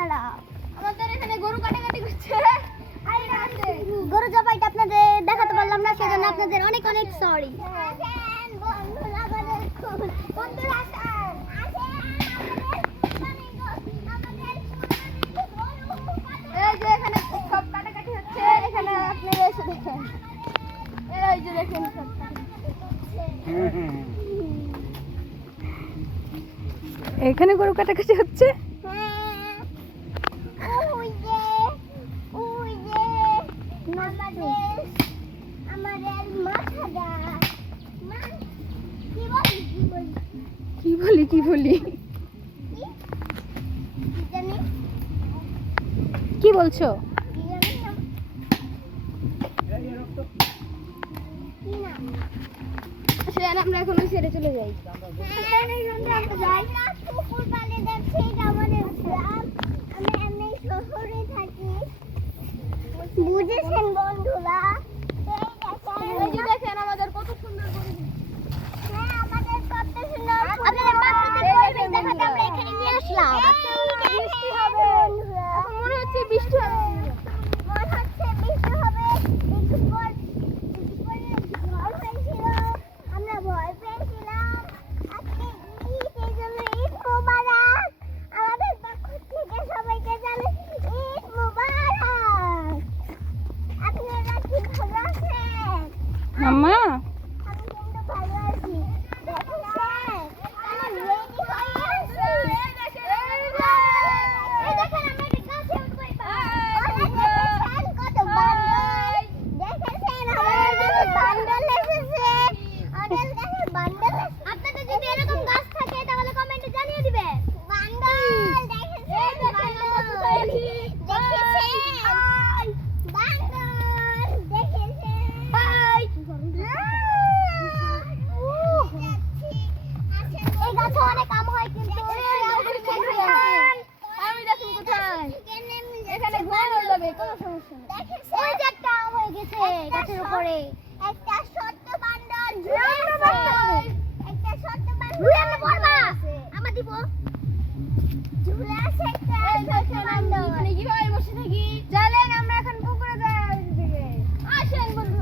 দাঁড়া। আমাদের এখানে গরু কাটাকাটি করছে। গরু জবাইটা আপনাদের দেখাতে পারলাম না সেজন্য আপনাদের অনেক অনেক সরি এখানে গরু কাটাকাটি হচ্ছে? কি বলি? কি বলছো? আসলে আমরা এখনও ছেড়ে চলে যাই। গাছের উপরে। একটা সত্য বান্দর একটা সত্য বান্দর আমরা দিব। আমরা এখন পুকুরে যাই বলতে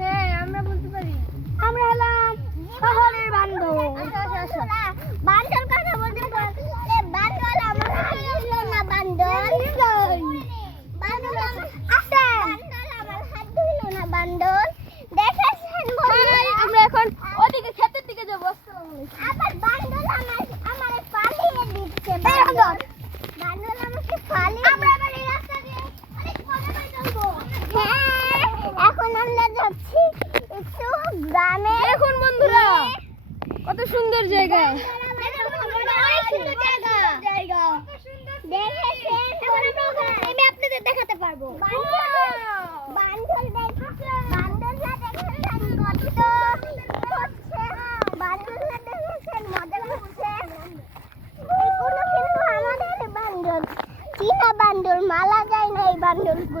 হ্যাঁ আমরা বলতে পারি। আমরা হলাম শহরের বান্দর। আচ্ছা আচ্ছা।, আচ্ছা।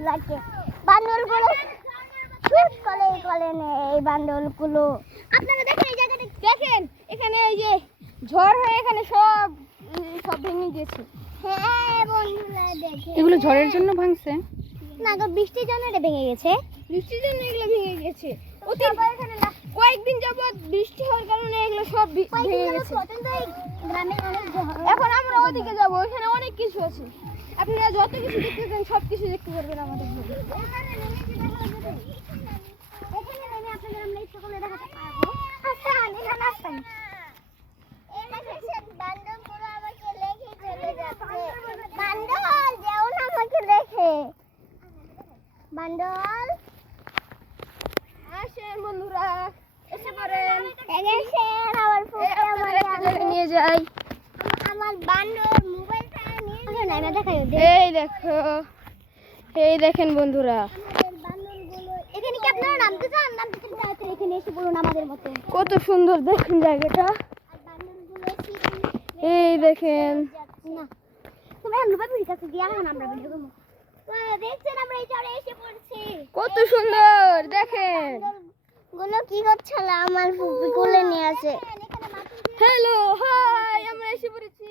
বান্দরগুলাকে বান্দরগুলো শুট করে করেন এই বান্দরগুলো। আপনারা দেখেন এই জায়গাটা দেখেন এখানে এই যে ঝড় হয়ে এখানে সব সব ভেঙে গেছে। হ্যাঁ বন্ধুরা দেখেন। এগুলো ঝড়ের জন্য ভাঙছে? না গো বৃষ্টির জন্য এটা ভেঙে গেছে। বৃষ্টির জন্য এগুলো ভেঙে গেছে। অতি এখানে না কয়েকদিন যাবত বৃষ্টি হওয়ার কারণে এগুলো সব ভেঙে গেছে। এখন আমরা ওদিকে যাব ওখানে অনেক কিছু আছে। আপনারা যত কিছু দেখতে চান সব কিছু দেখতে পারবেন আমাদের দেখেন বন্ধুরা। এখানে আপনারা নামতে চান? এখানে এসে আমাদের কত সুন্দর দেখুন জায়গাটা। এই দেখেন। কত সুন্দর দেখেন। গুলো কি করছে আমার কোলে নিয়ে আছে। হ্যালো হাই আমরা এসে পড়েছি।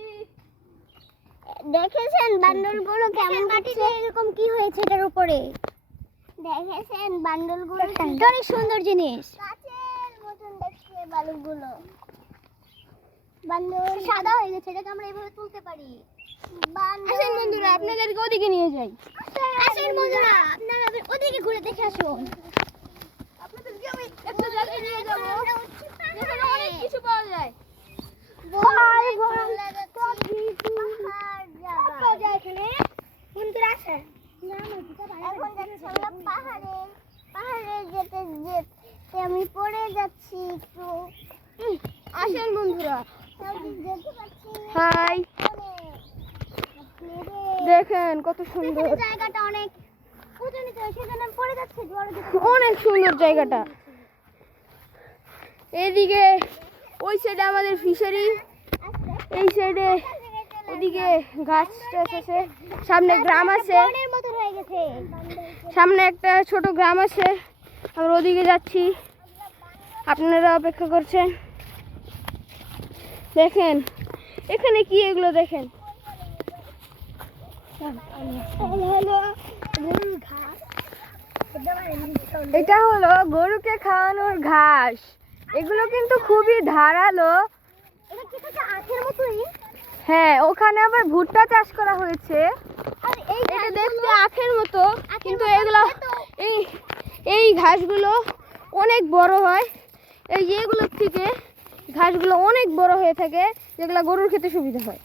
দেখেছেন বান্ডলগুলো কেমন কাটছে এরকম কি হয়েছে এটার উপরে দেখেছেন বান্ডলগুলো অনেক সুন্দর জিনিস কাচের মতন দেখতে বালুগুলো বান্ডল সাদা হয়ে গেছে এটাকে আমরা এইভাবে তুলতে পারি আসেন বন্ধুরা আপনাদেরকে ওদিকে নিয়ে যাই আসেন বন্ধুরা আপনারা ওদিকে ঘুরে দেখে আসুন আপনাদেরকে আমি একটা জায়গায় নিয়ে যাব যেখানে অনেক কিছু পাওয়া যায় ভয় ভয় পাহাড় পাহাড়ে। পাহাড়ে যেতে যেতে আমি পড়ে যাচ্ছি একটু। আসেন বন্ধুরা। হাই। দেখেন কত সুন্দর। জায়গাটা অনেক অনেক সুন্দর জায়গাটা। এদিকে ওই সাইডে আমাদের ফিশারি এই সাইডে ওদিকে গাছ টাছ আছে সামনে গ্রাম আছে। সামনে একটা ছোট গ্রাম আছে আমরা ওদিকে যাচ্ছি। আপনারা অপেক্ষা করছেন। দেখেন এখানে কি এগুলো দেখেন? এটা হলো গরুকে খাওয়ানোর ঘাস। এগুলো কিন্তু খুবই ধারালো। এটা কি আখের মতোই হ্যাঁ ওখানে আবার ভুট্টা চাষ করা হয়েছে। এটা দেখতে আখের মতো কিন্তু এগুলো এই এই ঘাসগুলো অনেক বড় হয়। এই এগুলোর থেকে ঘাসগুলো অনেক বড় হয়ে থাকে যেগুলো গরুর খেতে সুবিধা হয়।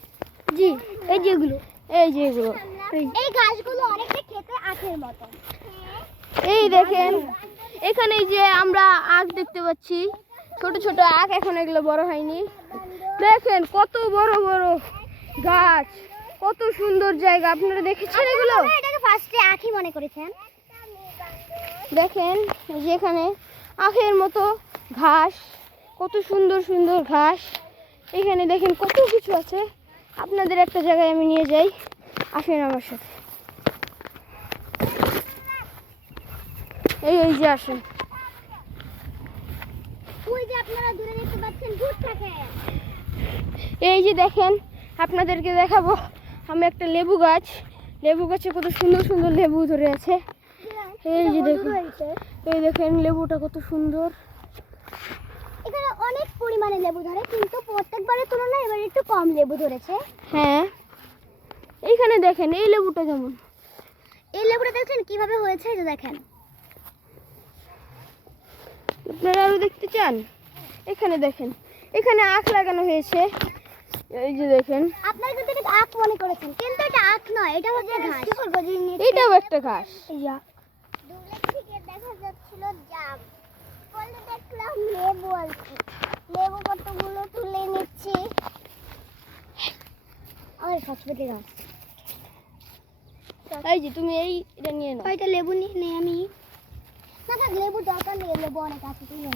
জি এই যেগুলো এই যে এগুলো এই- এই ঘাসগুলো অনেকটা খেতে আখের মতো। এই দেখেন এখানে যে আমরা আখ দেখতে পাচ্ছি। ছোট ছোট আখ এখন এগুলো বড় হয়নি। দেখেন কত বড় বড় গাছ কত সুন্দর জায়গা। আপনারা দেখেছেন এগুলো? এটাকে ফার্স্টে আখি মনে করেছেন। দেখেন এই যে এখানে আখের মতো ঘাস কত সুন্দর সুন্দর ঘাস। এখানে দেখেন কত কিছু আছে। আপনাদের একটা জায়গায় আমি নিয়ে যাই। আসেন আমার সাথে। এই এই যে আসেন ওই যে আপনারা দূরে দেখতে পাচ্ছেন ভূত থাকে এই যে দেখেন আপনাদেরকে দেখাবো। আমি একটা লেবু গাছ। লেবু গাছে কত সুন্দর সুন্দর লেবু ধরে আছে। এই যে দেখুন। এই দেখেন লেবুটা কত সুন্দর। এখানে অনেক পরিমাণে লেবু ধরে কিন্তু প্রত্যেকবারের তুলনায় এবার একটু কম লেবু ধরেছে। হ্যাঁ। এইখানে দেখেন এই লেবুটা যেমন এই লেবুটা দেখছেন কীভাবে হয়েছে যে দেখেন। আপনারা আরও দেখতে চান? এখানে দেখেন এখানে আখ লাগানো হয়েছে। এই যে দেখেন। আপনারা কিন্তু এটা আখ মনে করেছেন কিন্তু এটা আখ নয় এটা হচ্ছে ঘাস এটাও একটা ঘাস। দূরে থেকে দেখা যাচ্ছিল জাম। বলে দেখলাম লেবু আছে। লেবু কতগুলো তুলে নিচ্ছি। আমার সসপেটে গাছ এই যে তুমি এই এটা নিয়ে নাও। কয়টা লেবু নিয়ে নেই আমি? না থাক লেবু দরকার নেই লেবু অনেক আছে তুই না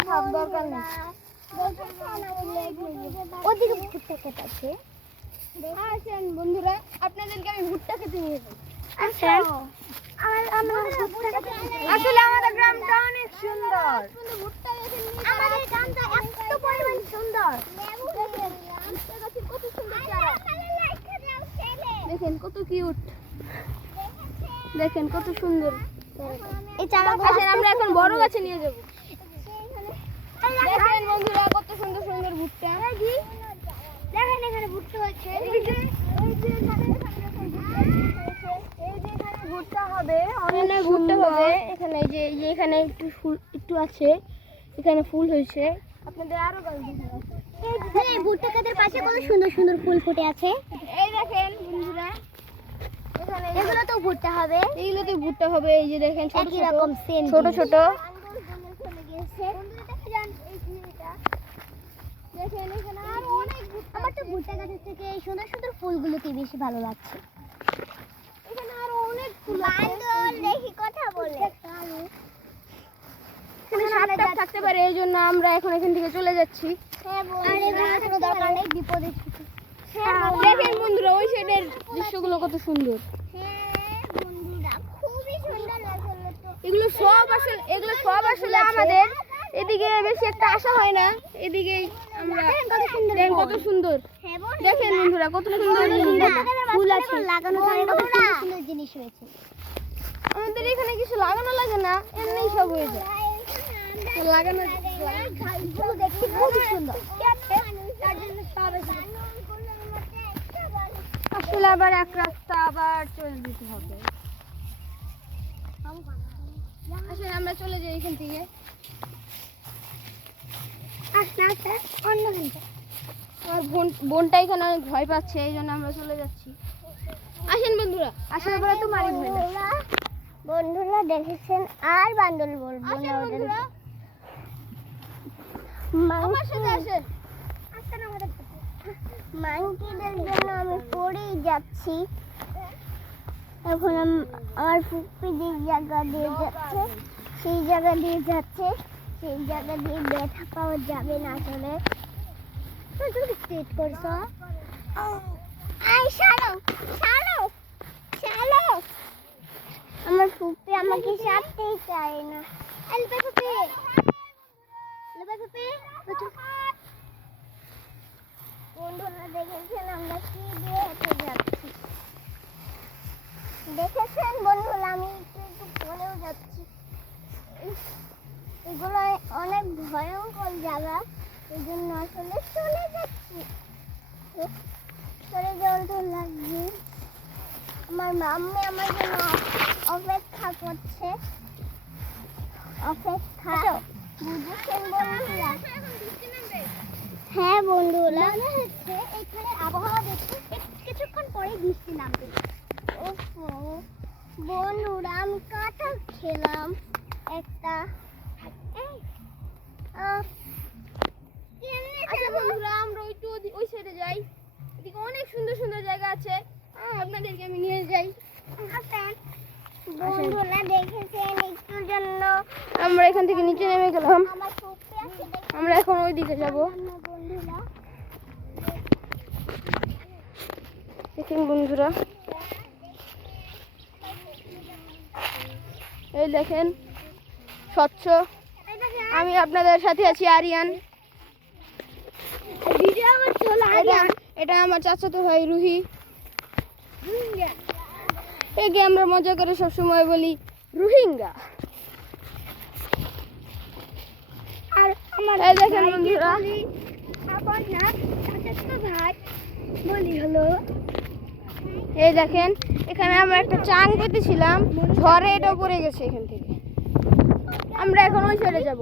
থাক, দরকার নেই। ওদিকে ভুট্টা খেতে আছে আসেন বন্ধুরা আপনাদেরকে আমি ভুট্টা খেতে নিয়ে আচ্ছা। খেতে আসলে আমাদের গ্রামটা অনেক সুন্দর। আমাদের গ্রামটা এত পরিমাণ সুন্দর। দেখেন কত কিউট দেখেন কত সুন্দর। এই চারা আমরা এখন বড় গাছে নিয়ে যাব। দেখেন বন্ধুরা কত সুন্দর সুন্দর ভুট্টা। দেখেন এখানে ভুট্টা হচ্ছে এই যে এখানে এই যে এখানে ভুট্টা হবে অনেক ভুট্টা হবে। এখানে এই যে এখানে একটু ফুল একটু আছে। এখানে ফুল হয়েছে। আপনাদের আরও গাছ এই ভুট্টা ক্ষেতের পাশে কত সুন্দর সুন্দর ফুল ফুটে আছে। এই দেখেন বন্ধুরা। এখানে এগুলো তো ভুট্টা হবে। ভুট্টা হবে। এই যে দেখেন ছোট একই ছোট। দেখেন এখানে আরও অনেক আমার তো ভুট্টা গাছের থেকে এই সুন্দর সুন্দর ফুলগুলোকে বেশি ভালো লাগছে। এখানে আরও অনেক ফুল বান্দর দেখি কথা বলে। এখানে সাতটা থাকতে পারে এই জন্য আমরা এখন এখান থেকে চলে যাচ্ছি। হ্যাঁ দরকার নেই বিপদে দেখেন বন্ধুরা ওই সাইডের দৃশ্যগুলো কত সুন্দর। হ্যাঁ এগুলো সব আসলে এগুলো সব আসলে আমাদের এদিকে বেশি একটা আশা হয় না। এদিকে আমরা দেখেন কত সুন্দর হ্যাঁ দেখেন বন্ধুরা কত সুন্দর সুন্দর ফুল। আছে। লাগানো সুন্দর জিনিস হয়েছে। আমাদের এখানে কিছু লাগানো লাগে না এমনি সব হয়ে যায়। লাগানো দেখতে সুন্দর। আসলে আবার এক রাস্তা আবার চলে দিতে হবে। আসলে আমরা চলে যাই এখান থেকে। অন্য বোন বোনটা এখানে অনেক ভয় পাচ্ছে এই জন্য আমরা চলে যাচ্ছি। আসেন বন্ধুরা আসলে পরে তো মারি ভয় না। বন্ধুরা দেখেছেন আর বান্দর বলব আসেন না ওদের আমার সাথে আসেন। মাংকিদের জন্য আমি পড়েই যাচ্ছি। এখন আম- আমার ফুপি যে জায়গা দিয়ে যাচ্ছে। সেই জায়গা দিয়ে যাচ্ছে। পাওয়া যাবে না আসলে। তুমি স্ট্রেট করছ। আই শালো শালো শালো। আমার ফুপি আমাকে সারতেই চায় না। এলবে বন্ধুরা, দেখেছেন আমরা কি দিয়ে হেঁটে যাচ্ছি? দেখেছেন বন্ধুরা, আমি একটু একটু পরেও যাচ্ছি। এগুলো অনেক ভয়ঙ্কর জায়গা। এই জন্য আসলে চলে যাচ্ছি। চলে যাওয়ার তো লাগবে আমার মাম্মি আমার জন্য অপেক্ষা করছে। অপেক্ষা। বুঝেছেন বন্ধুরা? হ্যাঁ বন্ধুরা। মনে হচ্ছে এখানে আবহাওয়া দেখতে কিছুক্ষণ পরে বৃষ্টি নামবে। ওহো। বন্ধুরা আমি কাঁঠাল খেলাম। একটা আচ্ছা বন্ধুরা আমরা ওই ওই সাইডে যাই। এদিকে অনেক সুন্দর সুন্দর জায়গা আছে। আপনাদেরকে আমি নিয়ে যাই। আসেন। বন্ধুরা দেখেছেন একটুর জন্য? আমরা এখান থেকে নিচে নেমে গেলাম। আমার এখন ওই দিকে যাব। দেখেন বন্ধুরা। এই দেখেন স্বচ্ছ আমি আপনাদের সাথে আছি আরিয়ান। এটা আমার চাচাতো ভাই রুহি। একে আমরা মজা করে সবসময় বলি রোহিঙ্গা। আর আমার এই দেখেন বন্ধুরা। আবার না চাচাতো ভাই বলি হলো। এই দেখেন এখানে আমরা একটা চাং পেতেছিলাম ঝড়ে এটা পড়ে গেছে এখান থেকে। আমরা এখন ওই সাইডে যাব।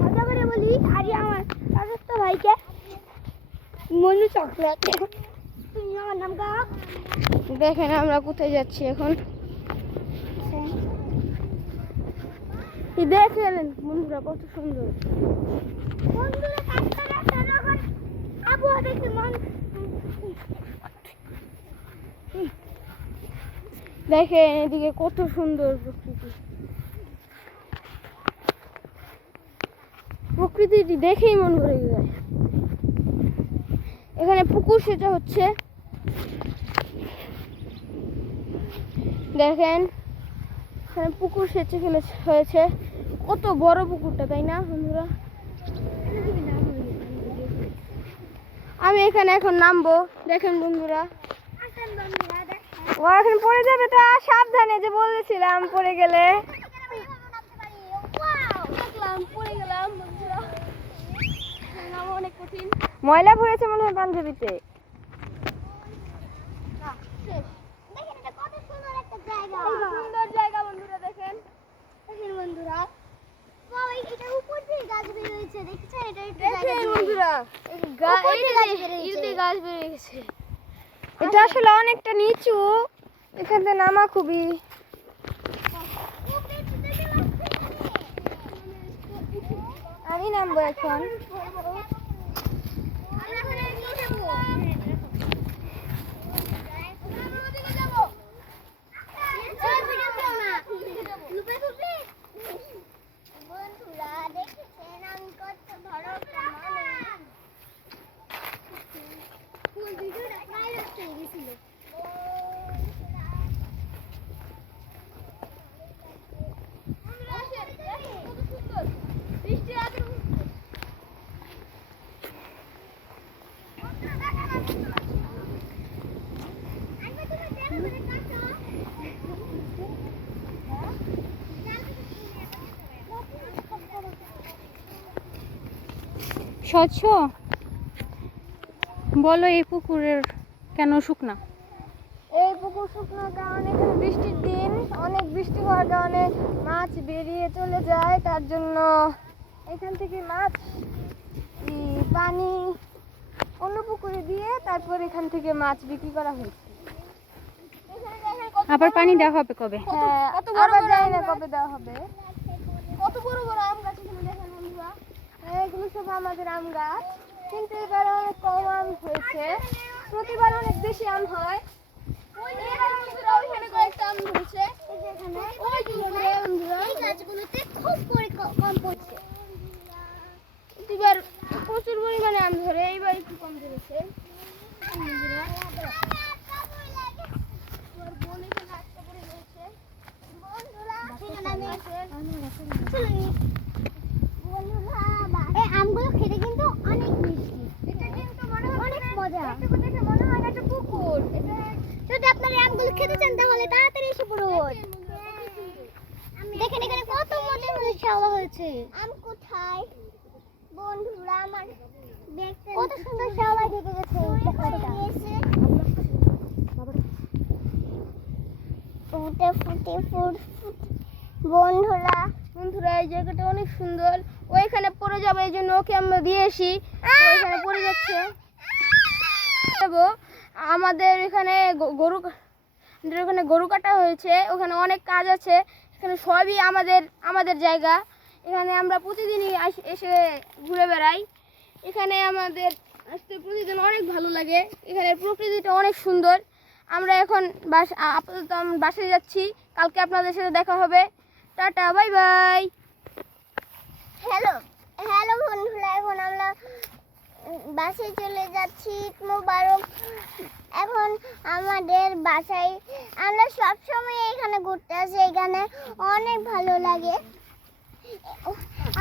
মজা করে বলি আরে আমার চাচাতো ভাইকে মনু চকলেট তুমি আমার নাম গাও দেখেন আমরা কোথায় যাচ্ছি এখন। দেখেন, বন্ধুরা কত সুন্দর। দেখেন এদিকে কত সুন্দর প্রকৃতি। প্রকৃতিটি দেখেই মন ভরে যায়। এখানে পুকুর সেটা হচ্ছে। দেখেন, এখানে পুকুর সেচে ফেলে হয়েছে। কত বড় পুকুরটা, তাই না, বন্ধুরা? আমি এখানে এখন নামবো। দেখেন, বন্ধুরা। ও, এখন পড়ে যাবে তো সাবধানে যে বলেছিলাম, পড়ে গেলে। দেখলাম, পড়ে অনেক কঠিন। ময়লা ভরেছে মনে হয় পাঞ্জাবিতে। দেখেন এটা কত সুন্দর একটা জায়গা। সুন্দর জায়গা বন্ধুরা দেখেন। দেখেন বন্ধুরা বাবা এটা উপর দিয়ে গাছ বের হয়েছে দেখছেন এটা একটু জায়গা দেখেন দিয়ে। বন্ধুরা এই গা- উপর এই দিয়ে যে- গাছ বেরিয়েছে। এই যে গাছ বেরিয়ে গেছে এটা আসলে অনেকটা নিচু এখান থেকে নামা খুবই উপরে তো দেখতে পাচ্ছেন। আমি নামবো এখন আমরা ওখানে নিয়ে যাব। এই ভিডিও করো না। লুপে ফুপি। স্বচ্ছ? বলো এই পুকুরের কেন শুকনা? এই পুকুর শুকনোর কারণে এখানে বৃষ্টির দিন অনেক বৃষ্টি হওয়ার কারণে মাছ বেরিয়ে চলে যায় তার জন্য এখান থেকে মাছ এই পানি অন্য পুকুরে দিয়ে তারপর এখান থেকে মাছ বিক্রি করা হয়েছে। আবার পানি দেওয়া হবে কবে? হ্যাঁ আবার জানি না কবে দেওয়া হবে। কত বড় বড় আম গাছ? এগুলো সব আমাদের আম গাছ। কিন্তু এবার অনেক কম আম হয়েছে। প্রতিবার অনেক বেশি আম হয়। বন্ধুরা, বন্ধুরা। এবার প্রচুর পরিমাণে আম ধরে। এইবার একটু কম ধরেছে। এই আমগুলো খেতে কিন্তু অনেক মিষ্টি। এটা কিন্তু মনে হয় অনেক মজা। দেখে মনে হয় একটা পুকুর। এটা যদি আপনারা আমগুলো খেতে চান তাহলে তাড়াতাড়ি এসে পড়ুন। দেখেন এখানে কত মজার মজার খাওয়া হয়েছে। আম কোথায়? বন্ধুরা আমার কত সুন্দর সবাই ঢেকে গেছে ফুটে ফুট ফুট। বন্ধুরা বন্ধুরা এই জায়গাটা অনেক সুন্দর। ওইখানে পড়ে যাবে, এই জন্য ওকে আমরা দিয়ে আসি। ওইখানে পড়ে যাচ্ছে। আমাদের এখানে গরু আমাদের ওখানে গরু কাটা হয়েছে। ওখানে অনেক কাজ আছে। এখানে সবই আমাদের আমাদের জায়গা। এখানে আমরা প্রতিদিনই এসে ঘুরে বেড়াই। এখানে আমাদের আসতে প্রতিদিন অনেক ভালো লাগে। এখানে প্রকৃতিটা অনেক সুন্দর। আমরা এখন বাস আপাতত বাসে যাচ্ছি। কালকে আপনাদের সাথে দেখা হবে। Tata, bye bye. Hello hello বন্ধুরা, এখন আমরা বাসে চলে যাচ্ছি ঈদ মোবারক। এখন আমাদের বাসায়, আমরা সব সময় এখানে ঘুরতে আসি, এখানে অনেক ভালো লাগে।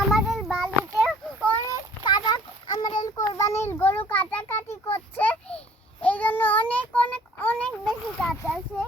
আমাদের বাড়িতে অনেক কাটা আমাদের কোরবানির গরু কাটাকাটি করছে। এই জন্য অনেক অনেক অনেক বেশি কাজ আছে।